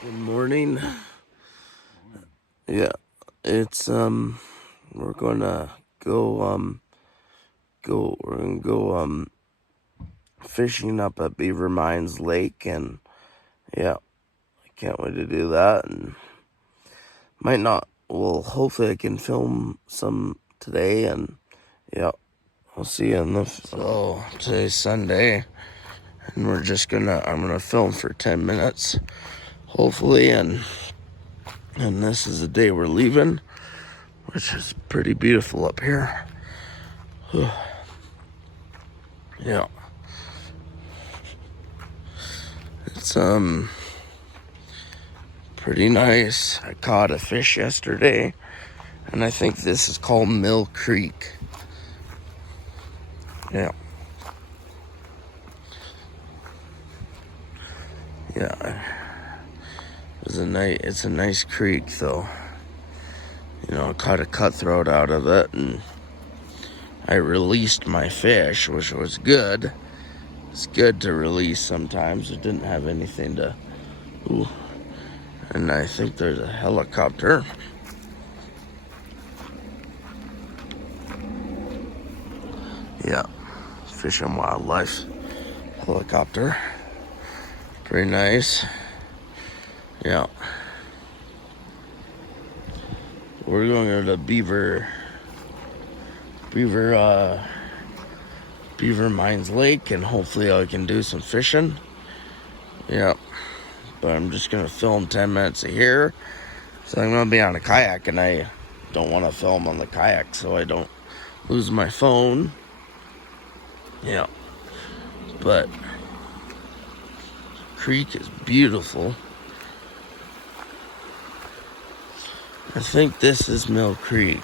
Good morning. Yeah, it's we're gonna go fishing up at Beaver Mines Lake, and yeah, I can't wait to do that. And might not. Well, hopefully I can film some today, and yeah, I'll see you in the. So today's Sunday, and I'm gonna film for 10 minutes, hopefully, and this is the day we're leaving, which is pretty beautiful up here. Yeah. It's pretty nice. I caught a fish yesterday, and I think this is called Mill Creek. Yeah. Yeah. It's a nice creek though. I caught a cutthroat out of it, and I released my fish, which was good. It's good to release sometimes. It didn't have anything to. Ooh. And I think there's a helicopter. Yeah. Fish and Wildlife helicopter. Pretty nice. Yeah. We're going to the Beaver Mines Lake, and hopefully I can do some fishing. Yeah. But I'm just going to film 10 minutes of here. So I'm going to be on a kayak, and I don't want to film on the kayak so I don't lose my phone. Yeah. But creek is beautiful. I think this is Mill Creek.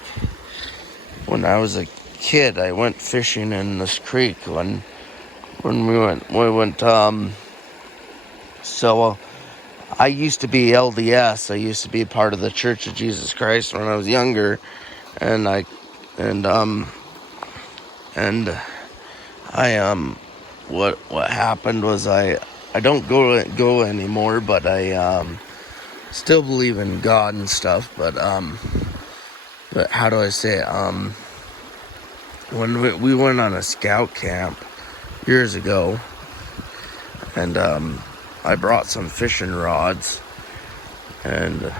When I was a kid, I went fishing in this creek when we went so I used to be LDS. I used to be a part of the Church of Jesus Christ when I was younger, and and what happened was I don't go anymore, but I still believe in God and stuff. But how do I say it? When we went on a scout camp years ago, and I brought some fishing rods, and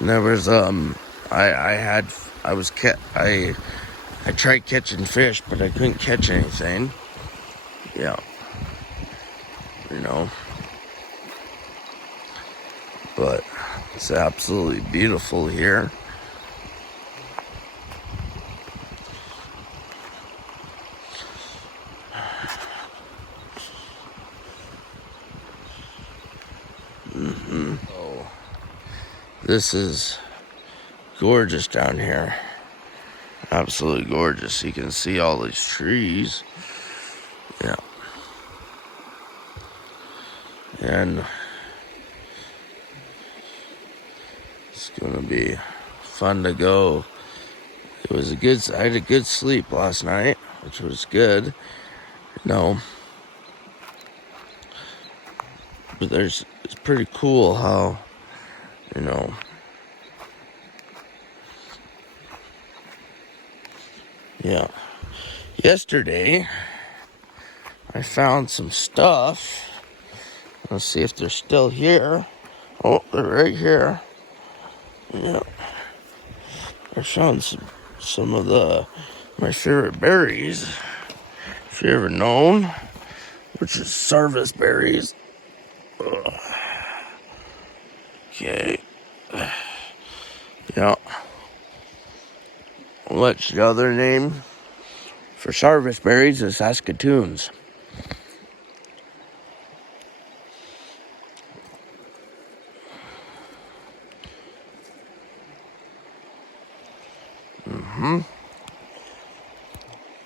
there was I tried catching fish, but I couldn't catch anything. Yeah, you know. But it's absolutely beautiful here. Oh, this is gorgeous down here. Absolutely gorgeous. You can see all these trees. Yeah. And it's gonna be fun to go. I had a good sleep last night, which was good. No. But it's pretty cool how, you know, yeah. Yesterday, I found some stuff. Let's see if they're still here. Oh, they're right here. Yeah. I found some of my favorite berries, if you ever known, which is Sarvis berries. Ugh. Okay. Yeah. What's the other name for Sarvis berries is Saskatoons.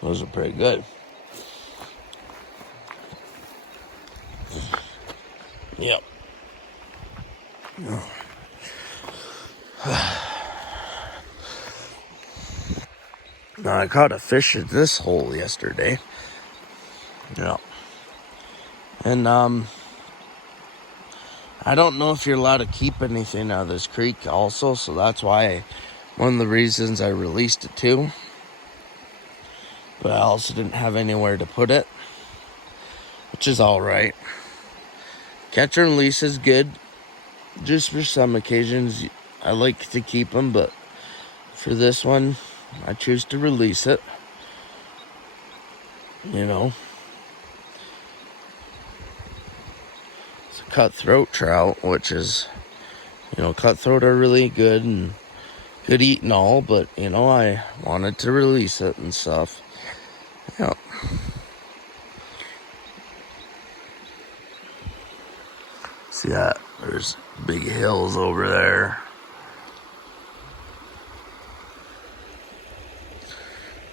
Those are pretty good. Yep. Now, I caught a fish at this hole yesterday. Yeah. And I I don't know if you're allowed to keep anything out of this creek also, so that's why one of the reasons I released it too. But I also didn't have anywhere to put it, which is alright. Catch and release is good. Just for some occasions, I like to keep them, but for this one, I choose to release it. You know, it's a cutthroat trout, which is, cutthroat are really good and good eating all, but, I wanted to release it and stuff. Yeah. See that? There's big hills over there.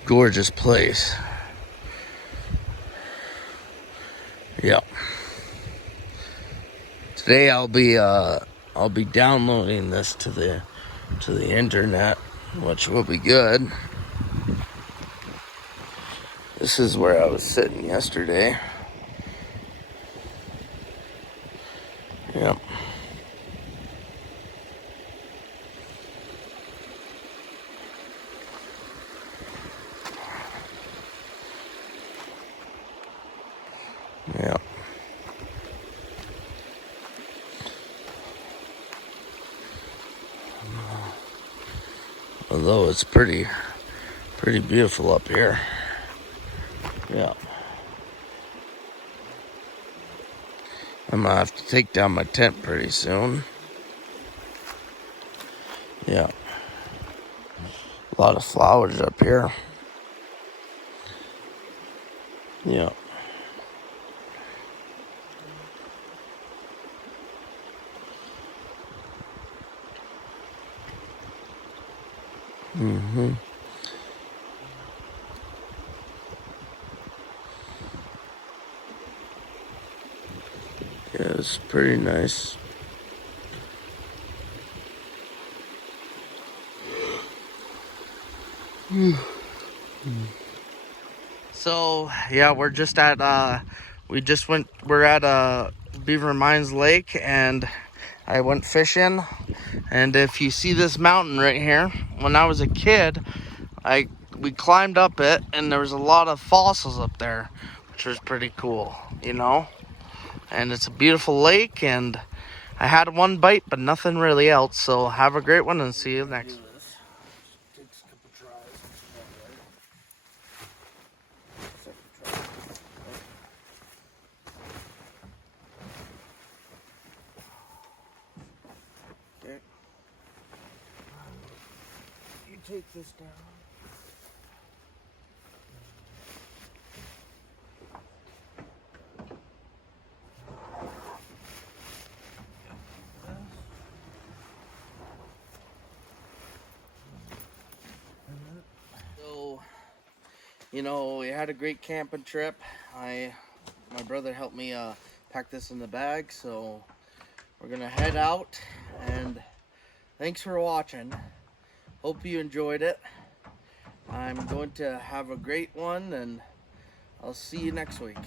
Gorgeous place. Yep. Today I'll be downloading this to the internet, which will be good. This is where I was sitting yesterday. Yep. Yep. Although it's pretty beautiful up here. Yeah. I'm gonna have to take down my tent pretty soon. Yeah. A lot of flowers up here. Yeah. Mm-hmm. Yeah, it's pretty nice. So yeah, we're at Beaver Mines Lake, and I went fishing. And if you see this mountain right here, when I was a kid, we climbed up it, and there was a lot of fossils up there, which was pretty cool, And it's a beautiful lake, and I had one bite, but nothing really else. So have a great one, and see you next. Okay. You take this down. So, we had a great camping trip. My brother helped me pack this in the bag, so we're gonna head out, and thanks for watching. Hope you enjoyed it. I'm going to have a great one, and I'll see you next week.